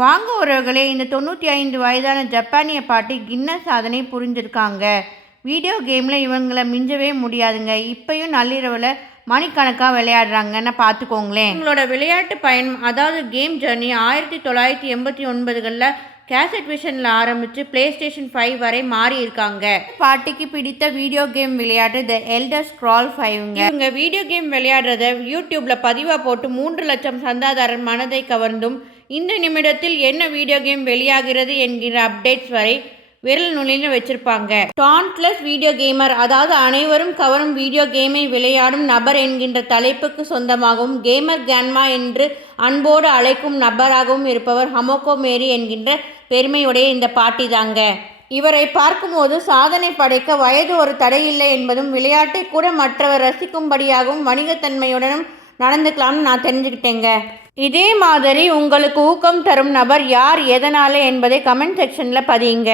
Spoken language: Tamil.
வாங்க உறவுகளே, இந்த 95 வயதான ஜப்பானிய பாட்டி கின்னஸ் சாதனை புரிஞ்சிருக்காங்க. வீடியோ கேமில் இவங்களை மிஞ்சவே முடியாதுங்க. இப்பயும் நள்ளிரவில் மணிக்கணக்காக விளையாடுறாங்கன்னு பார்த்துக்கோங்களேன். இவங்களோட விளையாட்டு பயணம், அதாவது கேம் ஜர்னி 1989களில் கேசட் விஷனில் ஆரம்பித்து PlayStation 5 வரை மாறி இருக்காங்க. பாட்டிக்கு பிடித்த வீடியோ கேம் விளையாட்டு த எல்டர் ஸ்க்ரால் 5ங்க. இவங்க வீடியோ கேம் விளையாடுறத யூடியூப்பில் பதிவாக போட்டு 3 லட்சம் சந்தாதாரர் மனதை கவர்ந்தும், இந்த நிமிடத்தில் என்ன வீடியோ கேம் வெளியாகிறது என்கிற அப்டேட்ஸ் வரை விரல் நுழைந்து வச்சிருப்பாங்க. டான்ட்லெஸ் வீடியோ கேமர், அதாவது அனைவரும் கவரும் வீடியோ கேமை விளையாடும் நபர் என்கின்ற தலைப்புக்கு சொந்தமாகவும் கேமர் கிராண்ட்மா என்று அன்போடு அழைக்கும் நபராகவும் இருப்பவர் ஹமோகோ மேரி என்கின்ற பெருமையுடைய இந்த பாட்டி தாங்க. இவரை பார்க்கும்போது சாதனை படைக்க வயது ஒரு தடையில்லை என்பதும், விளையாட்டை கூட மற்றவர் ரசிக்கும்படியாகவும் வணிகத்தன்மையுடனும் நடந்துக்கலாம்னு நான் தெரிஞ்சுக்கிட்டேங்க. இதே மாதிரி உங்களுக்கு ஊக்கம் தரும் நபர் யார், எதனால என்பதை கமெண்ட் செக்ஷனில் பதியுங்க.